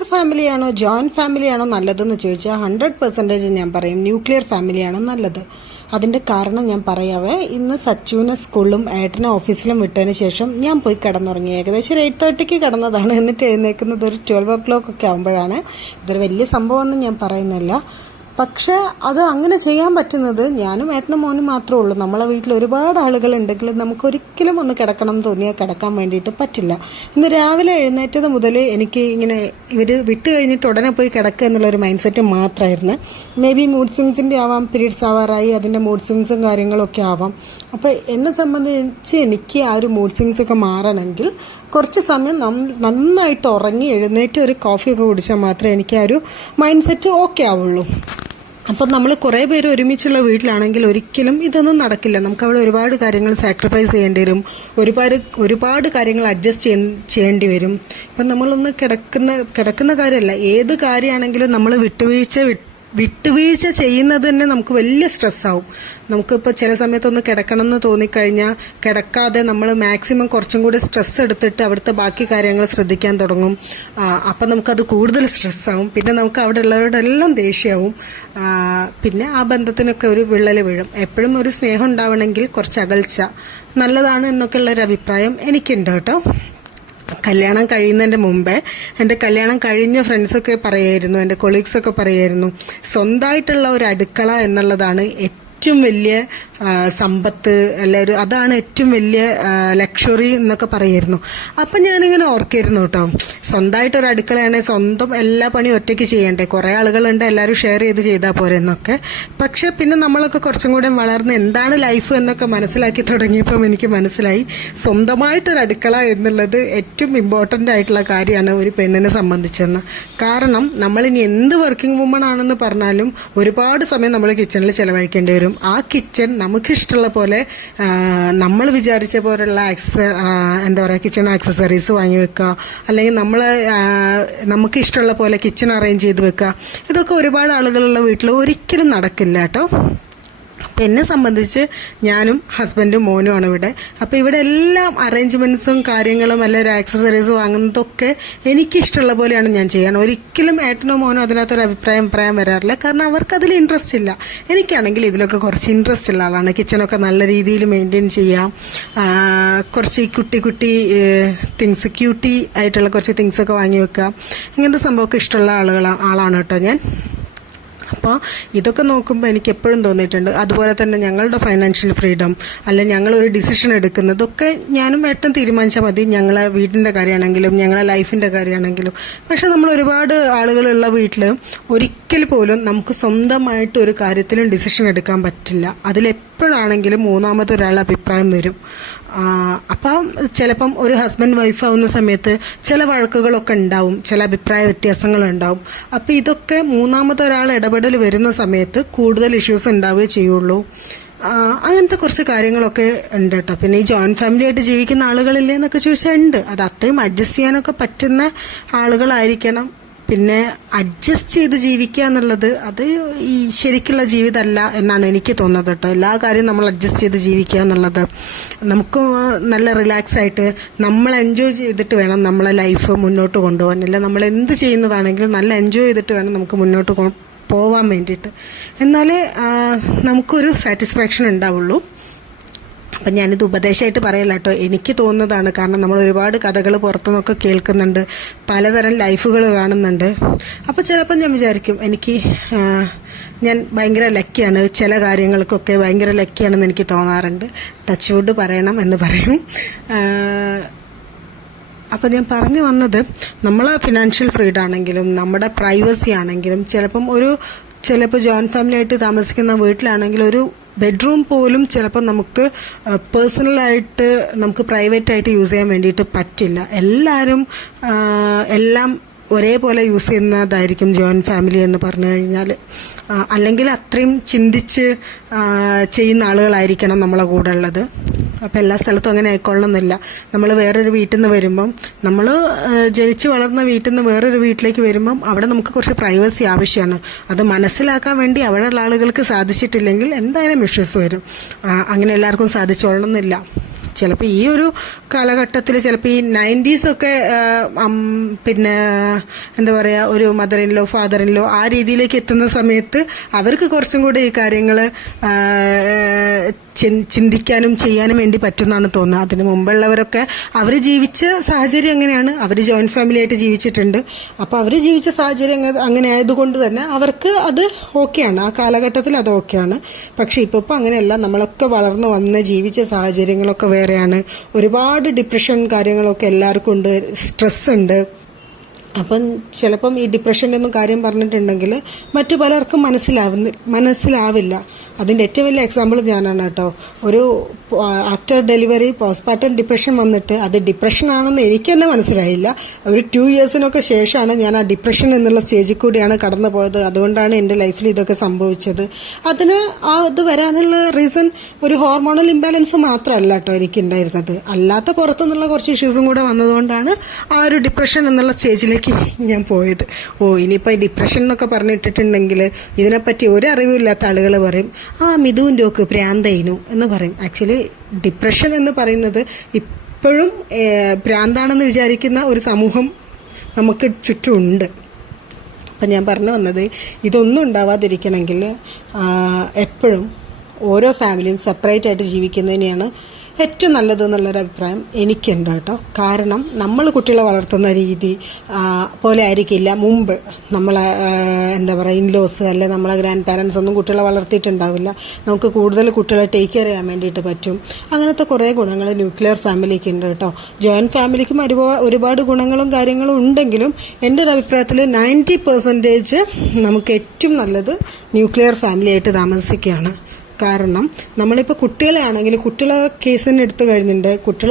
Nuclear ഫാമിലിയാണോ joint ഫാമിലിയാണോ നല്ലതെന്ന് ചോദിച്ചാൽ 100% ഞാൻ പറയും ന്യൂക്ലിയർ ഫാമിലിയാണ് നല്ലത്. അതിന്റെ കാരണം ഞാൻ പറയാവേ. ഇന്ന് സച്ചുവിനെ സ്കൂളിലും ഏട്ടനെ ഓഫീസിലും വിട്ടതിന് ശേഷം ഞാൻ പോയി കിടന്നുറങ്ങി. ഏകദേശം ഒരു 8:30 കിടന്നതാണ്. എന്നിട്ട് എഴുന്നേക്കുന്നത് ഒരു 12 o'clock ആകുമ്പോഴാണ്. ഇതൊരു വലിയ സംഭവമൊന്നും ഞാൻ പറയുന്നില്ല. പക്ഷെ അത് അങ്ങനെ ചെയ്യാൻ പറ്റുന്നത് ഞാനും ഏട്ടനും മോനും മാത്രമേ ഉള്ളൂ. നമ്മളെ വീട്ടിൽ ഒരുപാട് ആളുകൾ ഉണ്ടെങ്കിൽ നമുക്ക് ഒരിക്കലും ഒന്ന് കിടക്കണം എന്ന് തോന്നിയാൽ കിടക്കാൻ വേണ്ടിയിട്ട് പറ്റില്ല. ഇന്ന് രാവിലെ എഴുന്നേറ്റത് മുതൽ എനിക്ക് ഇങ്ങനെ ഇവർ വിട്ട് കഴിഞ്ഞിട്ട് ഉടനെ പോയി കിടക്കുക എന്നുള്ളൊരു മൈൻഡ് സെറ്റ് മാത്രമായിരുന്നു. മേ ബി മൂഡ് സ്വിങ്സിൻ്റെ ആവാം, പീരീഡ്സ് ആവാറായി, അതിൻ്റെ മൂഡ് സ്വിങ്സും കാര്യങ്ങളൊക്കെ ആവാം. അപ്പോൾ എന്നെ സംബന്ധിച്ച് എനിക്ക് ആ ഒരു മൂഡ് സ്വിങ്സ് ഒക്കെ മാറണമെങ്കിൽ കുറച്ച് സമയം നന്നായിട്ട് ഉറങ്ങി എഴുന്നേറ്റ് ഒരു കോഫിയൊക്കെ കുടിച്ചാൽ മാത്രമേ എനിക്ക് ആ ഒരു മൈൻഡ് സെറ്റ് ഓക്കെ ആവുള്ളൂ. അപ്പം നമ്മൾ കുറേ പേര് ഒരുമിച്ചുള്ള വീട്ടിലാണെങ്കിൽ ഒരിക്കലും ഇതൊന്നും നടക്കില്ല. നമുക്ക് അവിടെ ഒരുപാട് കാര്യങ്ങൾ സാക്രിഫൈസ് ചെയ്യേണ്ടി വരും, ഒരുപാട് കാര്യങ്ങൾ അഡ്ജസ്റ്റ് ചെയ്യേണ്ടി വരും. ഇപ്പം നമ്മളൊന്ന് കിടക്കുന്ന കാര്യമല്ല, ഏത് കാര്യമാണെങ്കിലും നമ്മൾ വിട്ടുവീഴ്ച ചെയ്യുന്നത് തന്നെ നമുക്ക് വലിയ സ്ട്രെസ്സാവും. നമുക്കിപ്പോൾ ചില സമയത്തൊന്ന് കിടക്കണം എന്ന് തോന്നിക്കഴിഞ്ഞാൽ കിടക്കാതെ നമ്മൾ മാക്സിമം കുറച്ചും കൂടി സ്ട്രെസ് എടുത്തിട്ട് അവിടുത്തെ ബാക്കി കാര്യങ്ങൾ ശ്രദ്ധിക്കാൻ തുടങ്ങും. അപ്പം നമുക്കത് കൂടുതൽ സ്ട്രെസ്സാവും. പിന്നെ നമുക്ക് അവിടെ ഉള്ളവരോടെല്ലാം ദേഷ്യമാവും. പിന്നെ ആ ബന്ധത്തിനൊക്കെ ഒരു വിള്ളൽ വീഴും. എപ്പോഴും ഒരു സ്നേഹം ഉണ്ടാവണമെങ്കിൽ കുറച്ച് അകൽച്ച നല്ലതാണ് എന്നൊക്കെ ഉള്ളൊരു അഭിപ്രായം എനിക്കുണ്ട് കേട്ടോ. കല്യാണം കഴിയുന്നതിൻ്റെ മുമ്പേ എൻ്റെ കല്യാണം കഴിഞ്ഞ ഫ്രണ്ട്സൊക്കെ പറയായിരുന്നു, എൻ്റെ കൊളീഗ്സൊക്കെ പറയായിരുന്നു, സ്വന്തമായിട്ടുള്ള ഒരു അടുക്കള എന്നുള്ളതാണ് ഏറ്റവും വലിയ സമ്പത്ത്, അല്ല അതാണ് ഏറ്റവും വലിയ ലക്ഷറി എന്നൊക്കെ പറയായിരുന്നു. അപ്പം ഞാനിങ്ങനെ ഓർക്കായിരുന്നു കേട്ടോ, സ്വന്തമായിട്ടൊരു അടുക്കളയാണെങ്കിൽ സ്വന്തം എല്ലാ പണിയും ഒറ്റയ്ക്ക് ചെയ്യണ്ടേ, കുറേ ആളുകളുണ്ട്, എല്ലാവരും ഷെയർ ചെയ്ത് ചെയ്താൽ പോരെ എന്നൊക്കെ. പക്ഷെ പിന്നെ നമ്മളൊക്കെ കുറച്ചും കൂടെ വളർന്ന് എന്താണ് ലൈഫ് എന്നൊക്കെ മനസ്സിലാക്കി തുടങ്ങിയപ്പം എനിക്ക് മനസ്സിലായി സ്വന്തമായിട്ടൊരു അടുക്കള എന്നുള്ളത് ഏറ്റവും ഇമ്പോർട്ടൻ്റ് ആയിട്ടുള്ള കാര്യമാണ് ഒരു പെണ്ണിനെ സംബന്ധിച്ചെന്ന്. കാരണം നമ്മളിനി എന്ത് വർക്കിംഗ് വുമൺ ആണെന്ന് പറഞ്ഞാലും ഒരുപാട് സമയം നമ്മൾ കിച്ചണിൽ ചിലവഴിക്കേണ്ടി വരും. ആ കിച്ചൺ നമുക്കിഷ്ടമുള്ള പോലെ നമ്മൾ വിചാരിച്ച പോലുള്ള എന്താ പറയുക കിച്ചൺ ആക്സസറീസ് വാങ്ങി വെക്കുക, അല്ലെങ്കിൽ നമുക്ക് ഇഷ്ടമുള്ള പോലെ കിച്ചൺ അറേഞ്ച് ചെയ്ത് വെക്കുക. ഇതൊക്കെ ഒരുപാട് ആളുകളുള്ള വീട്ടിൽ ഒരിക്കലും നടക്കില്ല കേട്ടോ. അപ്പം എന്നെ സംബന്ധിച്ച് ഞാനും ഹസ്ബൻഡും മോനുമാണ് ഇവിടെ. അപ്പോൾ ഇവിടെ എല്ലാം അറേഞ്ച്മെൻറ്റ്സും കാര്യങ്ങളും അല്ലെങ്കിൽ ആക്സസറീസ് വാങ്ങുന്നതൊക്കെ എനിക്കിഷ്ടമുള്ള പോലെയാണ് ഞാൻ ചെയ്യാൻ. ഒരിക്കലും ഏട്ടനോ മോനോ അതിനകത്തൊരു അഭിപ്രായം പറയാൻ വരാറില്ല. കാരണം അവർക്ക് അതിൽ ഇൻട്രസ്റ്റ് ഇല്ല. എനിക്കാണെങ്കിൽ ഇതിലൊക്കെ കുറച്ച് ഇൻട്രസ്റ്റ് ഉള്ള ആളാണ്. കിച്ചണൊക്കെ നല്ല രീതിയിൽ മെയിൻറ്റെയിൻ ചെയ്യാം, കുറച്ച് കുട്ടി തിങ്സ്, ക്യൂട്ടി ആയിട്ടുള്ള കുറച്ച് തിങ്സൊക്കെ വാങ്ങി വെക്കുക, ഇങ്ങനത്തെ സംഭവമൊക്കെ ഇഷ്ടമുള്ള ആളാണ് കേട്ടോ ഞാൻ. അപ്പോൾ ഇതൊക്കെ നോക്കുമ്പോൾ എനിക്ക് എപ്പോഴും തോന്നിയിട്ടുണ്ട്. അതുപോലെ തന്നെ ഞങ്ങളുടെ ഫൈനാൻഷ്യൽ ഫ്രീഡം, അല്ലെങ്കിൽ ഞങ്ങളൊരു ഡിസിഷൻ എടുക്കുന്നതൊക്കെ ഞാനും ഏട്ടൻ തീരുമാനിച്ചാൽ മതി. ഞങ്ങളെ വീടിൻ്റെ കാര്യമാണെങ്കിലും ഞങ്ങളെ ലൈഫിൻ്റെ കാര്യമാണെങ്കിലും. പക്ഷെ നമ്മൾ ഒരുപാട് ആളുകളുള്ള വീട്ടിൽ ഒരിക്കൽ പോലും നമുക്ക് സ്വന്തമായിട്ട് ഒരു കാര്യത്തിലും ഡിസിഷൻ എടുക്കാൻ പറ്റില്ല. അതിലെപ്പോഴാണെങ്കിലും മൂന്നാമതൊരാളുടെ അഭിപ്രായം വരും. അപ്പം ചിലപ്പം ഒരു ഹസ്ബൻഡ് വൈഫ് ആവുന്ന സമയത്ത് ചില വഴക്കുകളൊക്കെ ഉണ്ടാവും, ചില അഭിപ്രായ വ്യത്യാസങ്ങളുണ്ടാവും. അപ്പം ഇതൊക്കെ മൂന്നാമതൊരാൾ ഇടപെടൽ വരുന്ന സമയത്ത് കൂടുതൽ ഇഷ്യൂസ് ഉണ്ടാവുകയേ ചെയ്യുള്ളൂ. അങ്ങനത്തെ കുറച്ച് കാര്യങ്ങളൊക്കെ ഉണ്ട് കേട്ടോ. പിന്നെ ഈ ജോയിന്റ് ഫാമിലി ആയിട്ട് ജീവിക്കുന്ന ആളുകളില്ലേ എന്നൊക്കെ ചോദിച്ചാൽ ഉണ്ട്. അത് അത്രയും അഡ്ജസ്റ്റ് ചെയ്യാനൊക്കെ പറ്റുന്ന ആളുകളായിരിക്കണം. പിന്നെ അഡ്ജസ്റ്റ് ചെയ്ത് ജീവിക്കുക എന്നുള്ളത് അത് ഈ ശരിക്കുള്ള ജീവിതമല്ല എന്നാണ് എനിക്ക് തോന്നുന്നത് കേട്ടോ. എല്ലാ കാര്യവും നമ്മൾ അഡ്ജസ്റ്റ് ചെയ്ത് ജീവിക്കുക എന്നുള്ളത് നമുക്ക് നല്ല റിലാക്സ് ആയിട്ട് നമ്മൾ എൻജോയ് ചെയ്തിട്ട് വേണം നമ്മളെ ലൈഫ് മുന്നോട്ട് കൊണ്ടുപോകാൻ. അല്ല നമ്മൾ എന്ത് ചെയ്യുന്നതാണെങ്കിലും നല്ല എൻജോയ് ചെയ്തിട്ട് വേണം നമുക്ക് മുന്നോട്ട് പോവാൻ വേണ്ടിയിട്ട്. എന്നാലേ നമുക്കൊരു സാറ്റിസ്ഫാക്ഷൻ ഉണ്ടാവുള്ളൂ. അപ്പം ഞാനിത് ഉപദേശമായിട്ട് പറയല്ല കേട്ടോ, എനിക്ക് തോന്നുന്നതാണ്. കാരണം നമ്മൾ ഒരുപാട് കഥകൾ പുറത്തുനിന്നൊക്കെ കേൾക്കുന്നുണ്ട്, പലതരം ലൈഫുകൾ കാണുന്നുണ്ട്. അപ്പോൾ ചിലപ്പോൾ ഞാൻ വിചാരിക്കും ഞാൻ ഭയങ്കര ലക്കിയാണ്, ചില കാര്യങ്ങൾക്കൊക്കെ ഭയങ്കര ലക്കിയാണെന്ന് എനിക്ക് തോന്നാറുണ്ട്. ടച്ച് വുഡ് പറയണം എന്ന് പറയും. അപ്പം ഞാൻ പറഞ്ഞു വന്നത്, നമ്മളെ ഫിനാൻഷ്യൽ ഫ്രീഡം ആണെങ്കിലും നമ്മുടെ പ്രൈവസി ആണെങ്കിലും ചിലപ്പോൾ ജോയിന്റ് ഫാമിലി ആയിട്ട് താമസിക്കുന്ന വീട്ടിലാണെങ്കിൽ ഒരു ബെഡ്റൂം പോലും ചിലപ്പോൾ നമുക്ക് പേഴ്സണലായിട്ട് നമുക്ക് പ്രൈവറ്റായിട്ട് യൂസ് ചെയ്യാൻ വേണ്ടിയിട്ട് പറ്റില്ല. എല്ലാവരും എല്ലാം ഒരേപോലെ യൂസ് ചെയ്യുന്നതായിരിക്കും ജോയിന്റ് ഫാമിലി എന്ന് പറഞ്ഞു കഴിഞ്ഞാൽ. അല്ലെങ്കിൽ അത്രയും ചിന്തിച്ച് ചെയ്യുന്ന ആളുകളായിരിക്കണം നമ്മളെ കൂടെ ഉള്ളത്. അപ്പം എല്ലാ സ്ഥലത്തും അങ്ങനെ ആയിക്കൊള്ളണമെന്നില്ല. നമ്മൾ വേറൊരു വീട്ടിൽ നിന്ന് വരുമ്പം, നമ്മൾ ജനിച്ച് വളർന്ന വീട്ടിൽ നിന്ന് വേറൊരു വീട്ടിലേക്ക് വരുമ്പം അവിടെ നമുക്ക് കുറച്ച് പ്രൈവസി ആവശ്യമാണ്. അത് മനസ്സിലാക്കാൻ വേണ്ടി അവിടെയുള്ള ആളുകൾക്ക് സാധിച്ചിട്ടില്ലെങ്കിൽ എന്തായാലും ഇഷ്യൂസ് വരും. അങ്ങനെ എല്ലാവർക്കും സാധിച്ചോളണമെന്നില്ല. ചിലപ്പോൾ ഈ ഒരു കാലഘട്ടത്തിൽ ചിലപ്പോൾ ഈ 90s ഒക്കെ പിന്നെ എന്താ പറയുക, ഒരു mother in law father in law ആ രീതിയിലേക്ക് എത്തുന്ന സമയത്ത് അവർക്ക് കുറച്ചും കൂടി ഈ കാര്യങ്ങൾ ചിന്തിക്കാനും ചെയ്യാനും വേണ്ടി പറ്റുമെന്നാണ് തോന്നുന്നത്. അതിന് മുമ്പുള്ളവരൊക്കെ അവർ ജീവിച്ച സാഹചര്യം എങ്ങനെയാണ്, അവർ ജോയിന്റ് ഫാമിലി ആയിട്ട് ജീവിച്ചിട്ടുണ്ട്. അപ്പോൾ അവർ ജീവിച്ച സാഹചര്യം അങ്ങനെ ആയതുകൊണ്ട് തന്നെ അവർക്ക് അത് ഓക്കെയാണ്, ആ കാലഘട്ടത്തിൽ അത് ഓക്കെയാണ്. പക്ഷെ ഇപ്പോൾ അങ്ങനെയല്ല, നമ്മളൊക്കെ വളർന്നു വന്ന് ജീവിച്ച സാഹചര്യങ്ങളൊക്കെ വേറെയാണ്. ഒരുപാട് ഡിപ്രഷൻ കാര്യങ്ങളൊക്കെ എല്ലാവർക്കും ഉണ്ട്, സ്ട്രെസ് ഉണ്ട്. അപ്പം ചിലപ്പം ഈ ഡിപ്രഷൻ്റെ ഒന്നും കാര്യം പറഞ്ഞിട്ടുണ്ടെങ്കിൽ മറ്റു പലർക്കും മനസ്സിലാവില്ല. അതിൻ്റെ ഏറ്റവും വലിയ എക്സാമ്പിൾ ഞാനാണ് കേട്ടോ. ഒരു ആഫ്റ്റർ ഡെലിവറി പോസ്റ്റ്പാർട്ടം ഡിപ്രഷൻ വന്നിട്ട് അത് ഡിപ്രഷൻ ആണെന്ന് എനിക്ക് തന്നെ മനസ്സിലായില്ല. ഒരു 2 ഇയേഴ്സിനൊക്കെ ശേഷമാണ് ഞാൻ ആ ഡിപ്രഷൻ എന്നുള്ള സ്റ്റേജിൽ കൂടിയാണ് കടന്നു പോയത്. അതുകൊണ്ടാണ് എൻ്റെ ലൈഫിൽ ഇതൊക്കെ സംഭവിച്ചത്. അത് വരാനുള്ള റീസൺ ഒരു ഹോർമോണൽ ഇംബാലൻസ് മാത്രമല്ല കേട്ടോ എനിക്കുണ്ടായിരുന്നത്, അല്ലാത്ത പുറത്തുനിന്നുള്ള കുറച്ച് ഇഷ്യൂസും കൂടെ വന്നതുകൊണ്ടാണ് ആ ഒരു ഡിപ്രഷൻ എന്നുള്ള സ്റ്റേജിലേക്ക് ഞാൻ പോയത്. ഇനിയിപ്പോൾ ഡിപ്രഷൻ എന്നൊക്കെ പറഞ്ഞിട്ടിട്ടുണ്ടെങ്കിൽ ഇതിനെപ്പറ്റി ഒരു അറിവില്ലാത്ത ആളുകൾ പറയും, മിഥുവിൻ്റെ ഒക്കെ പ്രാന്തയിനു എന്ന് പറയും. ആക്ച്വലി ഡിപ്രഷൻ എന്ന് പറയുന്നത് ഇപ്പോഴും പ്രാന്താണെന്ന് വിചാരിക്കുന്ന ഒരു സമൂഹം നമുക്ക് ചുറ്റുമുണ്ട്. അപ്പം ഞാൻ പറഞ്ഞു വന്നത്, ഇതൊന്നും ഉണ്ടാവാതിരിക്കണമെങ്കിൽ എപ്പോഴും ഓരോ ഫാമിലിയും സെപ്പറേറ്റ് ആയിട്ട് ജീവിക്കുന്നതിനെയാണ് ഏറ്റവും നല്ലത് എന്നുള്ളൊരു അഭിപ്രായം എനിക്കുണ്ട് കേട്ടോ. കാരണം നമ്മൾ കുട്ടികളെ വളർത്തുന്ന രീതി പോലെ ആയിരിക്കില്ല മുമ്പ് നമ്മളെ എന്താ പറയുക ഇൻലോസ് അല്ലെ നമ്മളെ ഗ്രാൻഡ് പാരൻസ് ഒന്നും കുട്ടികളെ വളർത്തിയിട്ടുണ്ടാവില്ല. നമുക്ക് കൂടുതൽ കുട്ടികളെ ടേക്ക് കെയർ ചെയ്യാൻ വേണ്ടിയിട്ട് പറ്റും. അങ്ങനത്തെ കുറേ ഗുണങ്ങൾ ന്യൂക്ലിയർ ഫാമിലിക്ക് ഉണ്ട് കേട്ടോ. ജോയിന്റ് ഫാമിലിക്കും ഒരുപാട് ഗുണങ്ങളും കാര്യങ്ങളും ഉണ്ടെങ്കിലും എൻ്റെ ഒരു അഭിപ്രായത്തിൽ 90% നമുക്ക് ഏറ്റവും നല്ലത് ന്യൂക്ലിയർ ഫാമിലി ആയിട്ട് താമസിക്കുകയാണ്. കാരണം നമ്മളിപ്പോൾ കുട്ടികളെ ആണെങ്കിൽ കുട്ടികളെ കേസിന് എടുത്തു കഴിഞ്ഞിട്ടുണ്ട്, കുട്ടികളെ